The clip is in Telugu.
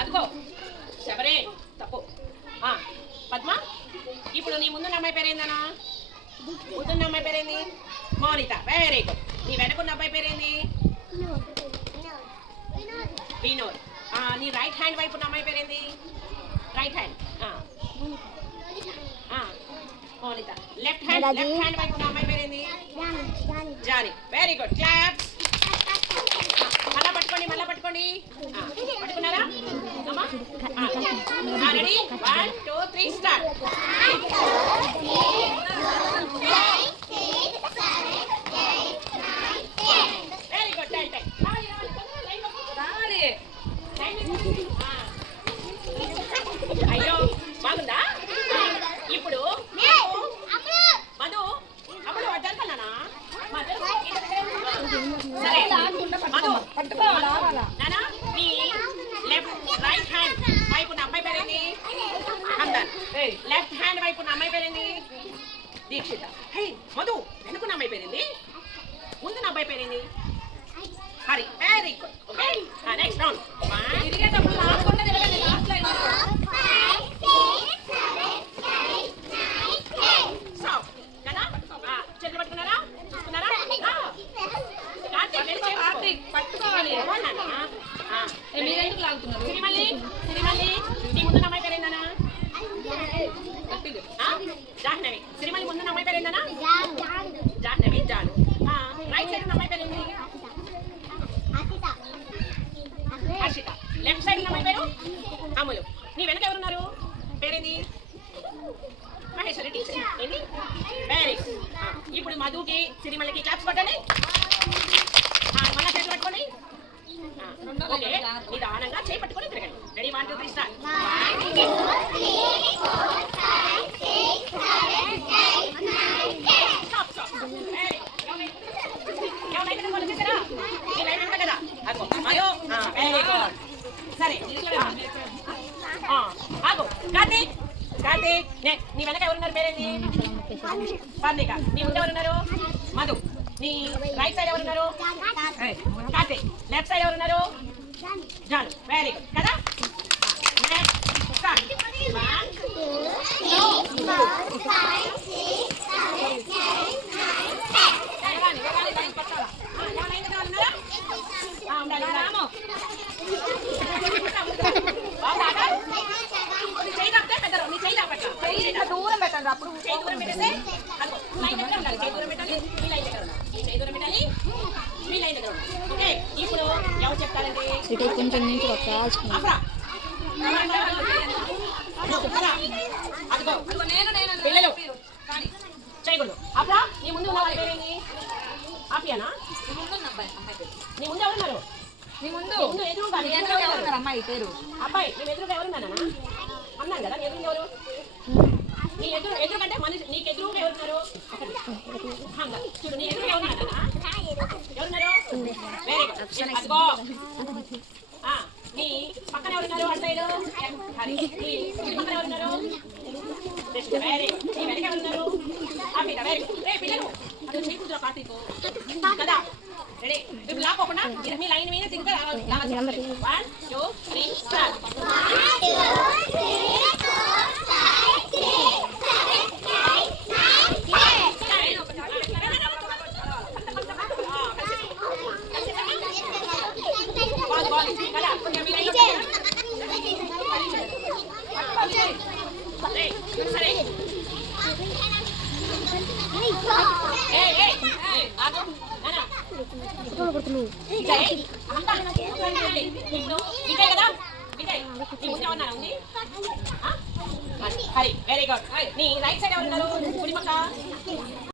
అదిగో శబరే తప్పు. పద్మ, ఇప్పుడు నీ ముందున్న అమ్మాయి పేరేందనా? ముందున్న అమ్మాయి పేరేంది? మౌనిత. Very good. నీ వెనకున్న అబ్బాయి పేరేంది? వినోద్. నీ రైట్ హ్యాండ్ వైపు ఉన్న అమ్మాయి పేరేంది? Right hand Mounitha. Left hand వైపు ఉన్న అమ్మాయి పేరేంది? జానీ. Very good. క్లాప్. మళ్ళా పట్టుకోండి. పట్టుకున్నారా? రెడీ? 1 2 3 స్టార్ట్. Very good. అయ్యో బాగుందా? ఇప్పుడు మధు అప్పుడు జరపన్నానా? సరే మధు నానా, నీ రైట్ హ్యాండ్ వైపు ఉన్న అమ్మాయి పేరేంది? హందన్. లెఫ్ట్ హ్యాండ్ వైపు ఉన్న అమ్మాయి పేరేంది? దీక్షిత. హే మధు, వెనుకున్న అమ్మాయి పేరేంది? ముందున్న అబ్బాయి పేరేంది? Hari. Very good. Okay, next round. చేతులు పట్టుకున్నారా? పట్టుకోవాలి. సిరిమల్లి, నీ ముందున్న అమ్మాయి పేరేందనా? జాహ్నవి. సిరిమల్లి ముందున్న అమ్మాయి పేరేందనా? జాహ్నవి. జాను. రైట్ సైడ్ ఉన్న అమ్మాయి పేరేంది? హర్షిత. లెఫ్ట్ సైడ్ ఉన్న అమ్మాయి పేరు? అమ్ములు. నీ వెనక ఎవరున్నారు? పేరేంది? మహేశ్వరి టీచర్. ఏంది? Very good. ఇప్పుడు మధుకి సిరిమల్లికి క్లాప్స్ కొట్టండి. మళ్ళీ చేతులు పట్టుకోండి. ఓకే, నిదానంగా చేయి పట్టుకొని తిరగండి. రెడీ? 1 2 3 స్టార్ట్. సరే ఆగు. కార్తీక్, నీ వెనక ఎవరున్నారు? పేరేంది? పర్ణిక. నీ ముందు ఎవరున్నారు? మధు. నీ రైట్ సైడ్ ఎవరున్నారు? కార్తీక్. లెఫ్ట్ సైడ్ ఎవరున్నారు? జాను. వెరీ గుడ్ కదా. దూరం పెట్టండి. అప్పుడు దూరం పెట్టేస్తే లైన్ దగ్గర ఉండాలి. దూరం పెట్టాలి. మీ లైన్ దగ్గర ఉండాలి. దూరం పెట్టాలి. మీ లైన్ దగ్గర ఉండాలి. ఓకే, ఇప్పుడు ఎవరు చెప్తారండి? అదిగో పిల్లలు చేయకూడదు. అప్పుడు నీ ముందు ఉన్న వాళ్ళ పేరేంది? ఆఫియానా? నీ ముందు ఎవరున్నారు? నీ ముందు ఎదురుగా అమ్మాయి పేరు? అబ్బాయి. నేను ఎదురుగా ఎవరున్నానా అన్నాను కదా. నీ ఎదురుగా ఎవరు? నీ ఎదురు కంటే మనిషి. నీకు ఎదురుగా ఎవరున్నారు? చూడు, నీ ఎదురుగా ఎవరున్నానా? ఎవరున్నారు? Very good. అదిగో నీ పక్కన ఎవరున్నారు? అటు సైడ్ హరి. నీ పక్కన ఎవరున్నారు? Very good. నీ వెనక ఎవరున్నారు? అమిత. Very good. పిల్లలు అది చేయకూడదు. కార్తీక్ కదా. రెడీ? ఇప్పుడు లాక్కోకుండా మీ లైన్ మీద తింటే 1 2 3 స్టార్ట్. సరే హరి. Very good. నీ రైట్ సైడ్ ఎవరున్నారు? కుడి పక్క